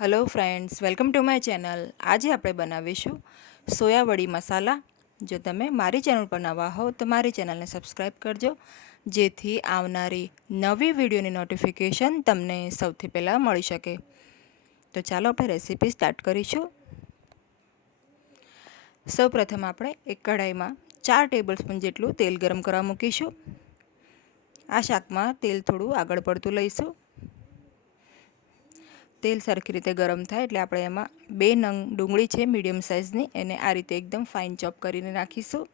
Hello friends welcome to my channel આજે આપણે બનાવીશું સોયા વડી મસાલા. જો તમે મારી ચેનલ પર નવા હો તો મારી ચેનલને સબસ્ક્રાઈબ કરજો. જેથી આવનારી નવી વિડીયોની નોટિફિકેશન તમને સૌથી પહેલાં મળી શકે. તો ચાલો આપણે રેસીપી સ્ટાર્ટ કરીશું. સૌપ્રથમ આપણે એક કઢાઈમાં ચાર ટેબલસ્પૂન જેટલું તેલ ગરમ કરવા મૂકીશું. આ શાકમાં તેલ થોડું આગળ પડતું લઈશું. તેલ સરખી રીતે ગરમ થાય એટલે આપણે એમાં બે નંગ ડુંગળી છે, મીડિયમ સાઇઝની, એને આ રીતે એકદમ ફાઇન ચોપ કરીને રાખીશું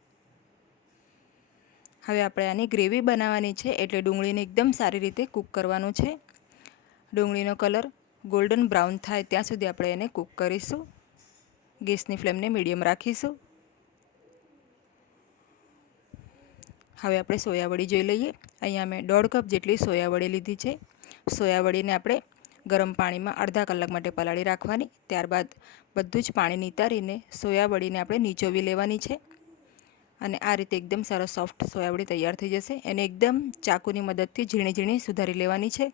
હવે આપણે આની ગ્રેવી બનાવવાની છે એટલે ડુંગળીને એકદમ સારી રીતે કૂક કરવાનું છે. ડુંગળીનો કલર ગોલ્ડન બ્રાઉન થાય ત્યાં સુધી આપણે એને કૂક કરીશું. ગેસની ફ્લેમને મીડિયમ રાખીશું. હવે આપણે સોયાવડી જોઈ લઈએ. અહીંયા મેં દોઢ કપ જેટલી સોયાવડી લીધી છે. સોયાવડીને આપણે ગરમ પાણીમાં અડધા કલાક માટે પલાળી રાખવાની. ત્યારબાદ બધું જ પાણી નિતારીને સોયાબડીને આપણે નીચોવી લેવાની છે. અને આ રીતે એકદમ સરસ સોફ્ટ સોયાબડી તૈયાર થઈ જશે. એને એકદમ ચાકુની મદદથી ઝીણી ઝીણી સુધારી લેવાની છે.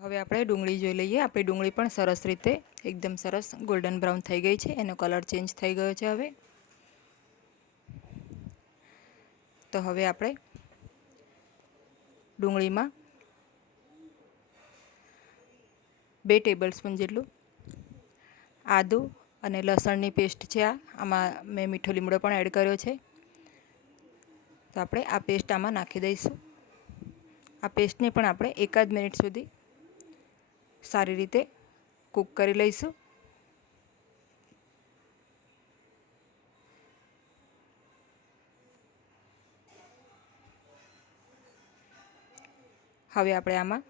હવે આપણે ડુંગળી જોઈ લઈએ. આપણી ડુંગળી પણ સરસ રીતે એકદમ સરસ ગોલ્ડન બ્રાઉન થઈ ગઈ છે. એનો કલર ચેન્જ થઈ ગયો છે હવે. તો હવે આપણે ડુંગળીમાં બે ટેબલ સ્પૂન જેટલું આદું અને લસણની પેસ્ટ છે આ. આમાં મેં મીઠો લીમડો પણ એડ કર્યો છે. તો આપણે આ પેસ્ટ આમાં નાખી દઈશું. આ પેસ્ટને પણ આપણે એકાદ મિનિટ સુધી સારી રીતે કૂક કરી લઈશું. હવે આપણે આમાં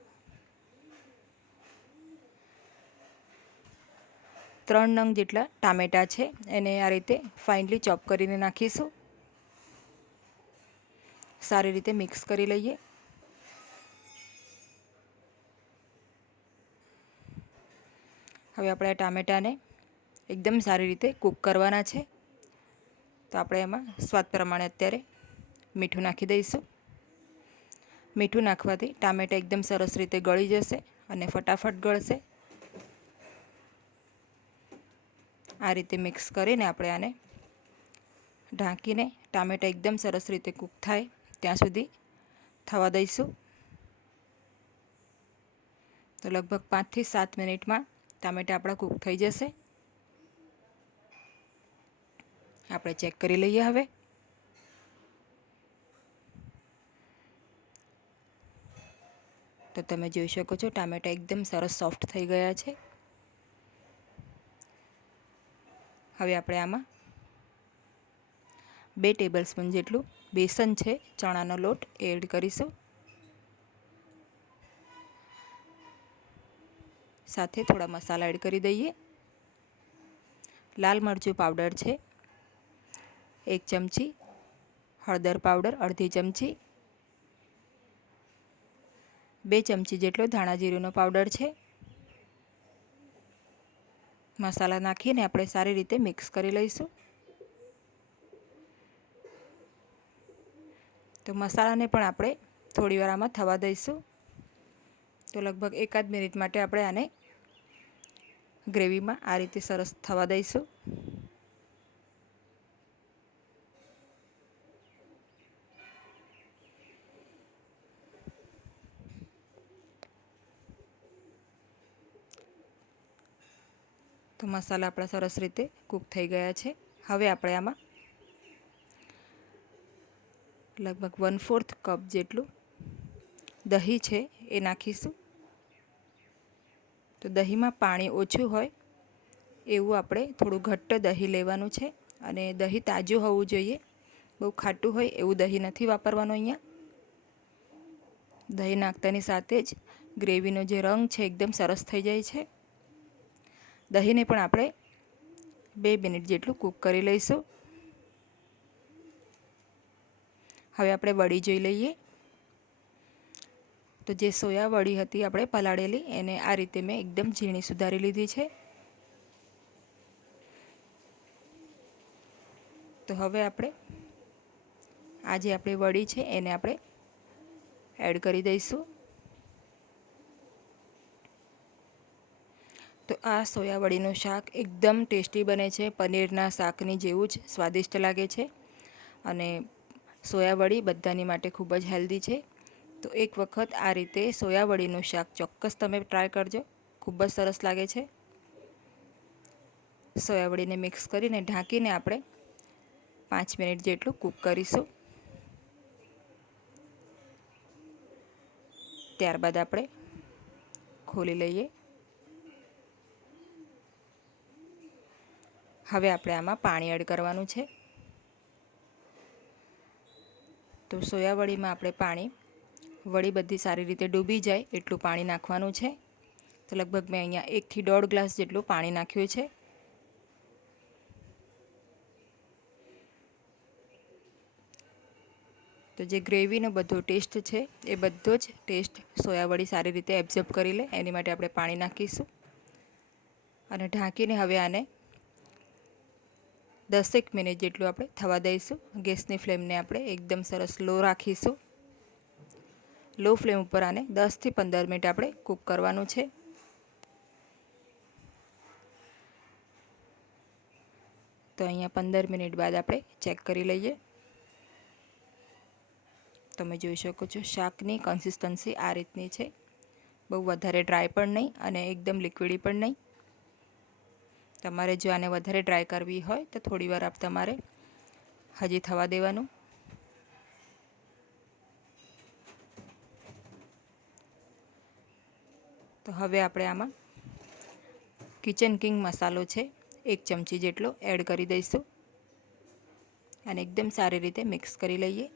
ત્રણ નંગ જેટલા ટામેટાં છે. એને આ રીતે ફાઇનલી ચોપ કરીને નાખીશું. સારી રીતે મિક્સ કરી લઈએ. હવે આપણે આ ટામેટાને એકદમ સારી રીતે કૂક કરવાના છે. તો આપણે એમાં સ્વાદ પ્રમાણે અત્યારે મીઠું નાખી દઈશું. મીઠું નાખવાથી ટામેટાં એકદમ સરસ રીતે ગળી જશે અને ફટાફટ ગળશે. આ રીતે મિક્સ કરીને આપણે આને ઢાંકીને ટામેટાં એકદમ સરસ રીતે કૂક થાય ત્યાં સુધી થવા દઈશું. તો લગભગ પાંચથી સાત મિનિટમાં ટામેટાં આપણા કૂક થઈ જશે. આપણે ચેક કરી લઈએ હવે. તો તમે જોઈ શકો છો ટામેટાં એકદમ સરસ સોફ્ટ થઈ ગયા છે. હવે આપણે આમાં બે ટેબલ સ્પૂન જેટલું બેસન છે, ચણાનો લોટ એડ કરીશું. સાથે થોડા મસાલા એડ કરી દઈએ. લાલ મરચું પાવડર છે, એક ચમચી હળદર પાવડર અડધી ચમચી બે ચમચી જેટલો ધાણા જીરુંનો પાવડર છે. મસાલા નાખીને આપણે સારી રીતે મિક્સ કરી લઈશું. તો મસાલાને પણ આપણે થોડી વાર આમાં થવા દઈશું. તો લગભગ એકાદ મિનિટ માટે આપણે આને ગ્રેવીમાં આ રીતે સરસ થવા દઈશું. તો મસાલા આપણા સરસ રીતે કૂક થઈ ગયા છે. હવે આપણે આમાં લગભગ વન ફોર્થ કપ જેટલું દહીં છે એ નાખીશું. તો દહીંમાં પાણી ઓછું હોય એવું આપણે થોડું ઘટ્ટ દહીં લેવાનું છે અને દહીં તાજું હોવું જોઈએ. બહુ ખાટું હોય એવું દહીં નથી વાપરવાનું અહીંયા. દહીં નાખતાની સાથે જ ગ્રેવીનો જે રંગ છે એકદમ સરસ થઈ જાય છે. દહીંને પણ આપણે બે મિનિટ જેટલું કૂક કરી લઈશું. હવે આપણે વડી જોઈ લઈએ. તો જે સોયા વડી હતી આપણે પલાળેલી, એને આ રીતે મેં એકદમ ઝીણી સુધારી લીધી છે. તો હવે આપણે આ જે આપણી વડી છે એને આપણે એડ કરી દઈશું. તો આ સોયાવળીનું શાક એકદમ ટેસ્ટી બને છે. પનીરના શાકની જેવું જ સ્વાદિષ્ટ લાગે છે. અને સોયાવળી બધાની માટે ખૂબ જ હેલ્ધી છે. તો એક વખત આ રીતે સોયાવળીનું શાક ચોક્કસ તમે ટ્રાય કરજો. ખૂબ જ સરસ લાગે છે. સોયાવળીને મિક્સ કરીને ઢાંકીને આપણે પાંચ મિનિટ જેટલું કૂક કરીશું. ત્યારબાદ આપણે ખોલી લઈએ. હવે આપણે આમાં પાણી એડ કરવાનું છે. તો સોયાવળીમાં આપણે પાણી, વળી બધી સારી રીતે ડૂબી જાય એટલું પાણી નાખવાનું છે. તો લગભગ મેં અહીંયા એકથી દોઢ ગ્લાસ જેટલું પાણી નાખ્યું છે. તો જે ગ્રેવીનો બધો ટેસ્ટ છે, એ બધો જ ટેસ્ટ સોયાવળી સારી રીતે એબ્ઝોર્બ કરી લે. એની માટે આપણે પાણી નાખીશું. અને ઢાંકીને હવે આને દસેક મિનિટ જેટલું આપણે થવા દઈશું. ગેસની ફ્લેમને આપણે એકદમ સરસ લો રાખીશું. લો ફ્લેમ ઉપર આને દસથી પંદર મિનિટ આપણે કૂક કરવાનું છે. તો અહીંયા પંદર મિનિટ બાદ આપણે ચેક કરી લઈએ. તમે જોઈ શકો છો શાકની કન્સિસ્ટન્સી આ રીતની છે. બહુ વધારે ડ્રાય પણ નહીં અને એકદમ લિક્વિડી પણ નહીં. તમારે જો આને વધારે ડ્રાય કરવી હોય, તો થોડી વાર આપ તમારે હજી થવા દેવાનું. તો હવે આપણે આમાં કિચન કિંગ મસાલો છે, એક ચમચી જેટલો એડ કરી દઈશું. અને એકદમ સારી રીતે મિક્સ કરી લઈએ.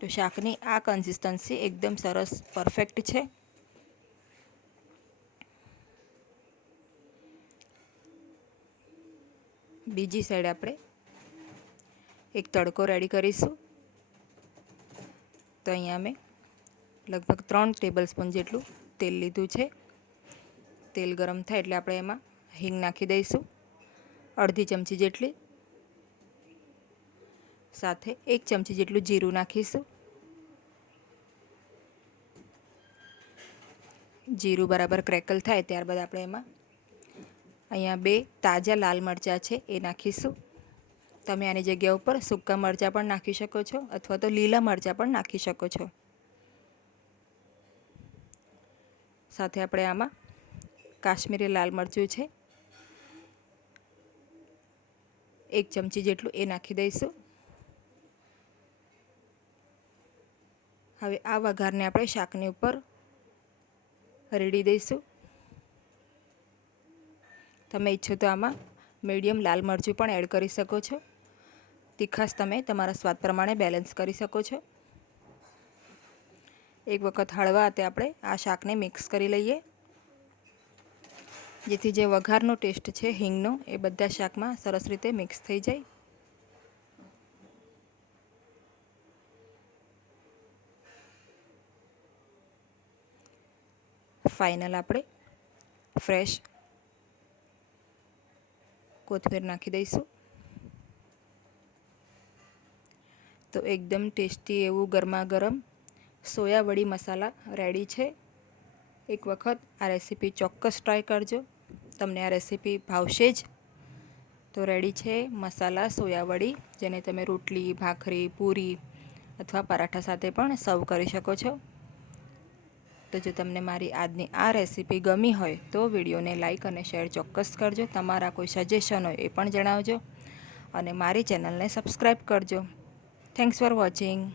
તો શાકની આ કન્સિસ્ટન્સી એકદમ સરસ પરફેક્ટ છે. બીજી સાઈડ આપણે એક તડકો રેડી કરીશું. તો અહીંયા મેં લગભગ ત્રણ ટેબલ સ્પૂન જેટલું તેલ લીધું છે. તેલ ગરમ થાય એટલે આપણે એમાં હિંગ નાખી દઈશું. અડધી ચમચી જેટલી. સાથે એક ચમચી જેટલું જીરું નાખીશું. જીરું બરાબર ક્રેકલ થાય ત્યારબાદ આપણે એમાં અહીંયા બે તાજા લાલ મરચાં છે, એ નાખીશું. તમે આની જગ્યા ઉપર સૂકા મરચાં પણ નાખી શકો છો અથવા તો લીલા મરચાં પણ નાખી શકો છો. સાથે આપણે આમાં કાશ્મીરી લાલ મરચું છે, એક ચમચી જેટલું એ નાખી દઈશું. હવે આ વઘારને આપણે શાકની ઉપર રેડી દઈશું. તમે ઈચ્છો તો આમાં મીડિયમ લાલ મરચું પણ એડ કરી શકો છો. તીખાશ તમે તમારા સ્વાદ પ્રમાણે બેલેન્સ કરી શકો છો. એક વખત હળવા હાથે આપણે આ શાકને મિક્સ કરી લઈએ. જેથી જે વઘારનો ટેસ્ટ છે, હિંગનો, એ બધા શાકમાં સરસ રીતે મિક્સ થઈ જાય. ફાઇનલ આપણે ફ્રેશ કોથમીર નાખી દઈશું. તો એકદમ ટેસ્ટી એવું ગરમા ગરમ સોયા વડી મસાલા રેડી છે. એક વખત આ રેસીપી ચોક્કસ ટ્રાય કરજો. તમને આ રેસીપી ભાવશે જ. તો રેડી છે મસાલા, સોયા વડી, જેને તમે રોટલી, ભાખરી, પૂરી અથવા પરાઠા સાથે પણ સર્વ કરી શકો છો. તો જો તમને મારી આજની આ રેસીપી ગમી હોય તો વિડીયોને લાઇક અને શેર ચોક્કસ કરજો. તમારા કોઈ સજેશન હોય એ પણ જણાવજો. અને મારી ચેનલને સબસ્ક્રાઈબ કરજો. Thanks for watching